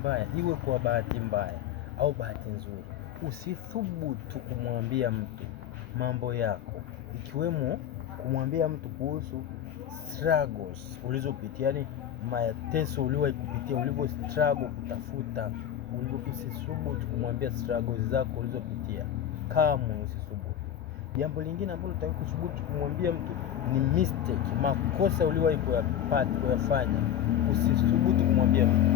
mbaya, iwe kwa bahati mbaya au bahati nzuri, usithubutu kumwambia mtu mambo yako, ikiwemo kumwambia mtu kuhusu struggles ulizopitia, yani mateso uliwahi kupitia, ulivyo struggle kutafuta. Usithubutu kumwambia struggles zako ulizopitia, kamwe usithubutu. Jambo lingine ambalo utakuthubutu kumwambia mtu ni mistake, makosa uliwahi kuyafanya, usithubutu kumwambia mtu.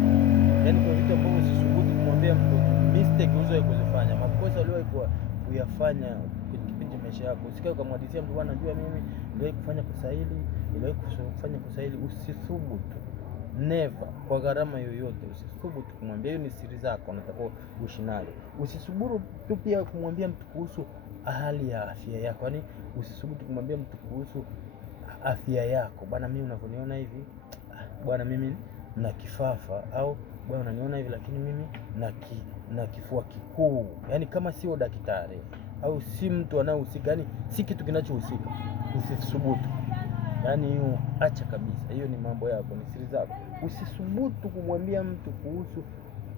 Yani kwa vitu ambavyo usithubutu kumwambia mtu, mistake ulizowahi kuzifanya, makosa uliwahi kuyafanya kwenye kipindi cha maisha yako, usikae ukamhadithia mtu, bwana najua mimi niliwahi kufanya kosa hili, niliwahi kufanya kosa hili. Usithubutu, never, kwa gharama yoyote usithubutu kumwambia. Hiyo ni siri zako, unatakiwa uishi nayo. Usithubutu tu pia kumwambia mtu kuhusu hali ya afya yako, yani usithubutu kumwambia mtu kuhusu afya yako, bwana mimi unavyoniona hivi, bwana mimi na kifafa, au bwana unaniona hivi lakini mimi na kifua kikuu. Yani kama sio daktari au si mtu anayehusika, yani si kitu kinachohusika, usithubutu. Yani hiyo acha kabisa, hiyo ni mambo yako, ni siri zako. Usithubutu kumwambia mtu kuhusu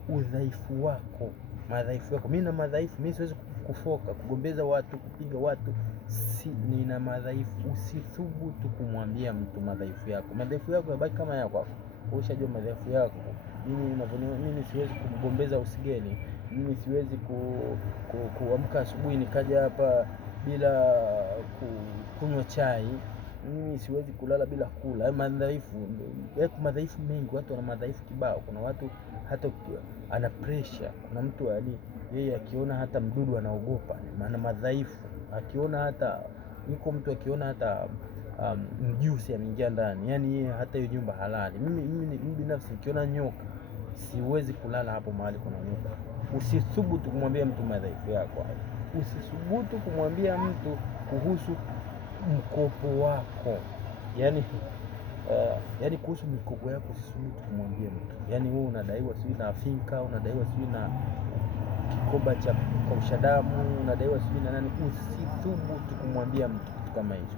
udhaifu wako, madhaifu yako. Mimi na madhaifu, mimi siwezi kufoka, kugombeza watu, kupiga watu, nina madhaifu. Usithubutu kumwambia mtu madhaifu yako. Madhaifu yako yabaki kama yako, ushajua madhaifu yako. Mimi siwezi kugombeza usigeni, mimi siwezi kuamka asubuhi nikaja hapa bila kunywa chai, mimi siwezi kulala bila kula. Madhaifu mengi, watu wana madhaifu kibao. Kuna watu hata ana pressure, kuna mtu yani yeye akiona hata mdudu anaogopa, maana madhaifu. Akiona hata mtu akiona hata mjusi ameingia ndani, yani yeye hata hiyo nyumba halali. Mimi binafsi nikiona nyoka siwezi kulala hapo mahali kuna nyoka. Usithubutu kumwambia mtu madhaifu yako. Usithubutu kumwambia mtu kuhusu mkopo wako, yani kuhusu mikopo yako usithubutu kumwambia mtu. Yani wewe unadaiwa sijui na finka, unadaiwa sijui na kikoba cha kausha damu, unadaiwa sijui na nani, usithubutu kumwambia mtu kitu kama hicho.